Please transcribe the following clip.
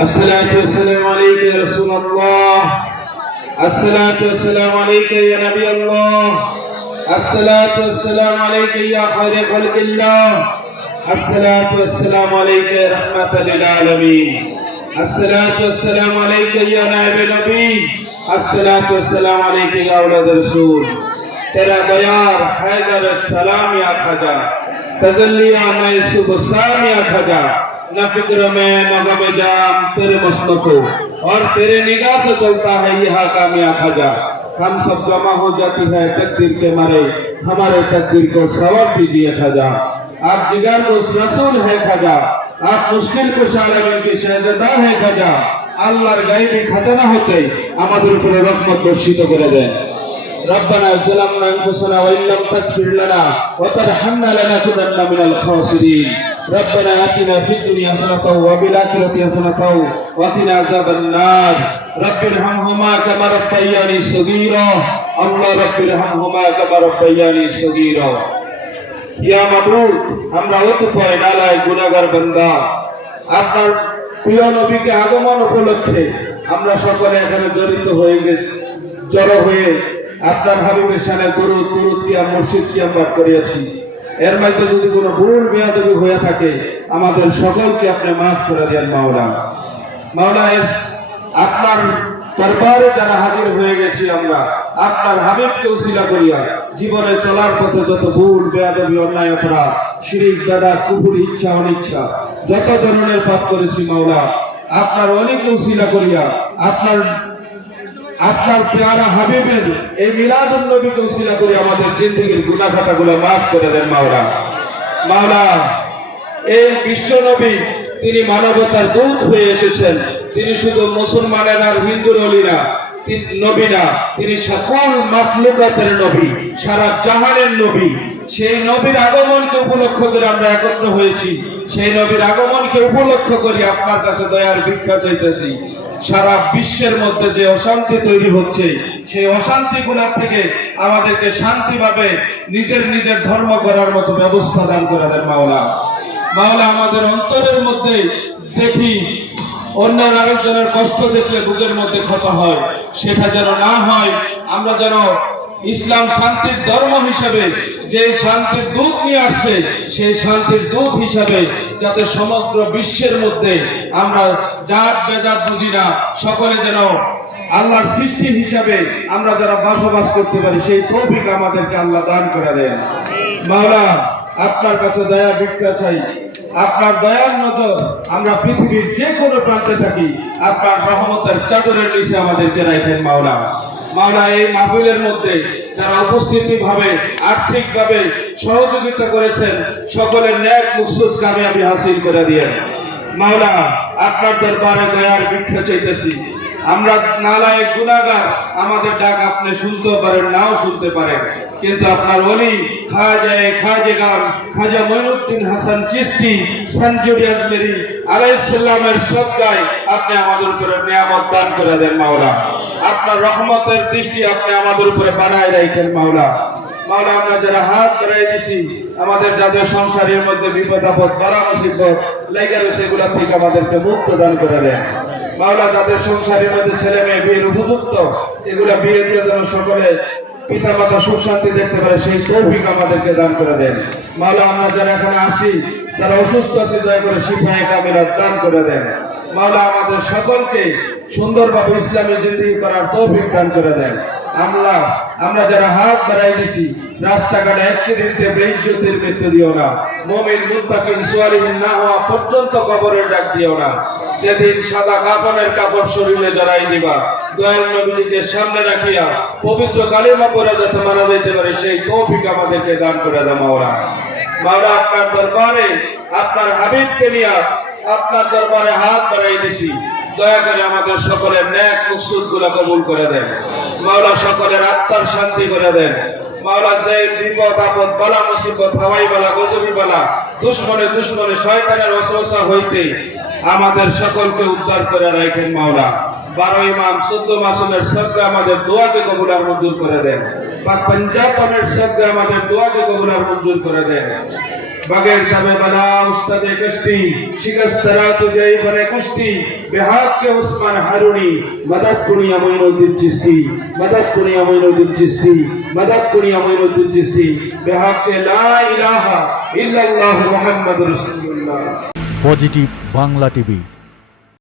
السلام والسلام عليك يا رسول الله. الصلاة والسلام عليك يا نبي الله. الصلاة والسلام عليك یا خیر خلق الله. الصلاة والسلام عليك رحمت للعالمین السلام الصلاة والسلام عليك يا نائب نبی الصلاة والسلام عليك یا اولاد رسول تیرا بیار حیدر السلام یا خجا تزلیہ میں صبح سام یا خجا न फिक्र में न गम जाम तेरे मस्म को और तेरे निगाह से चलता है यह कामिया खजा हम सब जमा हो जाती है तकदीर के मारे हमारे तकदीर को सवार दीजिए खजा आप जिगर को रसूल है खजा आप मुश्किल को शालमिन के शहजदा है खजा আল্লাহর গাইবি ঘটনা হতে আমাদের উপরে রহমত বর্ষিত করে দেন ربنا ظلمنا انفسنا وان لم تغفر لنا وترحمنا لنكونن من الخاسرين ربنا اتنا في الدنيا حسنه وفي الاخره حسنه وقنا عذاب النار رب ارحمهما كما ربياني صغيرا الله رب ارحمهما كما ربياني صغيرا ইয়া মাবুদ আমরা অতঃপর নালায় গুনাহগার বান্দা আপনার প্রিয় নবীকে আগমন উপলক্ষে আমরা সকলে এখানে জড়িত হয়ে গে- জড়ো হয়ে আপনার হাবিবের সামনে গুরু গুরু কিয়াম মসজিদ কিয়াম বাদ করিয়াছি এর মধ্যে যদি কোনো ভুল বেয়াদবি হয়ে থাকে, আমাদের সকলকে আপনি মাফ করে দেন, মাওলা। মাওলা আপনার দরবারে যারা হাজির হয়ে গেছি আমরা, আপনার হাবিবকে উসিলা করিয়া জীবনে চলার পথে যত ভুল, বেয়াদবি, অন্যায়, অপরাধ, শিরিক, দাদা, কুকুর, ইচ্ছা, অনিচ্ছা, যত ধরনের পাপ করেছি, মাওলা, আপনার অনেক উসিলা করিয়া, আপনার আপনার পেয়ারা হাবিবের এই মিলাদুল নবীকে উসিলা করে আমাদের জিন্দগির গুনাহ খাতাগুলো মাফ করে দেন মাওলা। মাওলা, এই বিশ্ব নবী তিনি মানবতার দূত হয়ে এসেছেন। তিনি শুধু মুসলমানের আর হিন্দুর অলি নবী না, তিনি সকল মাখলুকাতের নবী, সারা জাহানের নবী। সেই নবীর আগমনকে উপলক্ষ করে আমরা একত্র হয়েছি। সেই নবীর আগমনকে উপলক্ষ করে আপনার কাছে দয়ার ভিক্ষা চাইতেছি। সারা বিশ্বের মধ্যে যে অশান্তি তৈরি হচ্ছে, সেই অশান্তি গুলার থেকে আমাদেরকে শান্তিভাবে নিজের নিজের ধর্ম করার মতো ব্যবস্থা দান করে দেন মাওলা। মাওলা, আমাদের অন্তরের মধ্যে দেখি অন্য আরেকজনের কষ্ট দেখলে বুকের মধ্যে ক্ষত হয়, সেটা যেন না হয়, আমরা যেন ইসলাম শান্তির ধর্ম হিসেবে যে শান্তির দূত নিয়ে আসছে সেই শান্তির দূত হিসাবে যাতে সমগ্র বিশ্বের মধ্যে আমরা জাত বেজাত বুঝি না সকলে যেন আল্লাহর সৃষ্টি হিসাবে আমরা যারা বসবাস করতে পারি সেই তৌফিক আমাদেরকে আল্লাহ দান করে দেন। মাওলা আপনার কাছে দয়া ভিক্ষা চাই। আপনার দয়ার নজর আমরা পৃথিবীর যে কোনো প্রান্তে থাকি আপনার রহমতের চাদরের নিচে আমাদেরকে রাখেন মাওলা। মাওলা এই মাহফিলের মধ্যে যারা উপস্থিতি ভাবে আর্থিক ভাবে সহযোগিতা করেছেন, সকলের ন্যায় মুকসুদ কামিয়াবি হাসিল করে দিয়ে মাওলা, আপনার দরবারে দয়ার ভিক্ষা চাইতেছি। আমরা নালায় গুণাগার আমাদের ডাক আপনি শুনতেও পারেন, নাও শুনতে পারেন। কিন্তু আপনার ওলি খাজা খাজে গান, খাজা মঈনুদ্দিন হাসান চিস্তি সঞ্জুরি আজমেরি আলাইসাল্লামের সদগায় আপনি আমাদের উপরে নিয়ামত দান করে দেন মাওলা। আপনার রহমতের দৃষ্টি আপনি আমাদের উপরে বানায় রাখেন মাওলা। মাওলা, আমরা যারা হাত বাড়াই দিছি, আমাদের যাদের সংসারের মধ্যে বিপদ আপদ, বাড়া মুসিবত, লেগে রয়েছে সেগুলা থেকে আমাদেরকে মুক্ত দান করে দেন। মাওলা, যাদের সংসারের মধ্যে ছেলে মেয়ে বিয়ের উপযুক্ত, এগুলা বিয়ে দিয়ে যেন সকলে পিতা মাতা সুখ শান্তি দেখতে পারে, সেই তৌফিক আমাদেরকে দান করে দেন। মাওলা আমরা যারা এখানে আসি তারা অসুস্থ আছে দয়া করে শিফায় কামিলা দান করে দেন। মাওলা আমাদের সকলকে সুন্দরভাবে ইসলামী জিন্দি করার তৌফিক দান করে দেন। আমরা আমরা যারা হাত বাড়াই দিছি, রাস্তাঘাটে অ্যাক্সিডেন্টে বেইজ্জতের মৃত্যু দিও না। মুমিন মুত্তাকিন সোয়ালিহিন না হওয়া পর্যন্ত কবরের ডাক দিও না। যেদিন সাদা কাপড়ের কাপড় শরীরে জড়াই দিবা, দয়াল নবীজিকে সামনে রাখিয়া পবিত্র কালিমা পরে যাতে মারা যাইতে পারে, সেই তৌফিক আমাদেরকে দান করে দাও মাওলা মাওলা আপনার দরবারে আপনার হাবিবকে নিয়া আপনার দরবারে হাত বাড়াই দিছি। দয়া করে আমাদের সকলের ন্যাক মুকসুদগুলা কবুল করে দেন। মাওলা সকলের আত্মার শান্তি করে দেন। মাওলা যে বিপদ, আপদ, বালা, মুসিবত, হাওয়াই বালা, গজবি বালা, দুশ্মনে দুশ্মনে শয়তানের অসহসা হইতে আমাদের সকলকে উদ্ধার করে রাখেন মাওলা। বারো ইমাম, চোদ্দ মাসুমের সবকে আমাদের দোয়াকে কবুলার মঞ্জুর করে দেন। পাক পঞ্জাবের সবকে আমাদের দোয়াকে কবুলার মঞ্জুর করে দেন। बगैर तबे बला उस्ताद कश्ती शिकस्त रा तुझे बने कुश्ती बेहाक के उस्मान हारूनी मदद कुनी अमीनुद्दीन चिश्ती मदद कुनी अमीनुद्दीन चिश्ती मदद कुनी अमीनुद्दीन चिश्ती बेहाक के ला इलाहा इल्लल्लाह मुहम्मद रसूलुल्लाह পজিটিভ বাংলা টিভি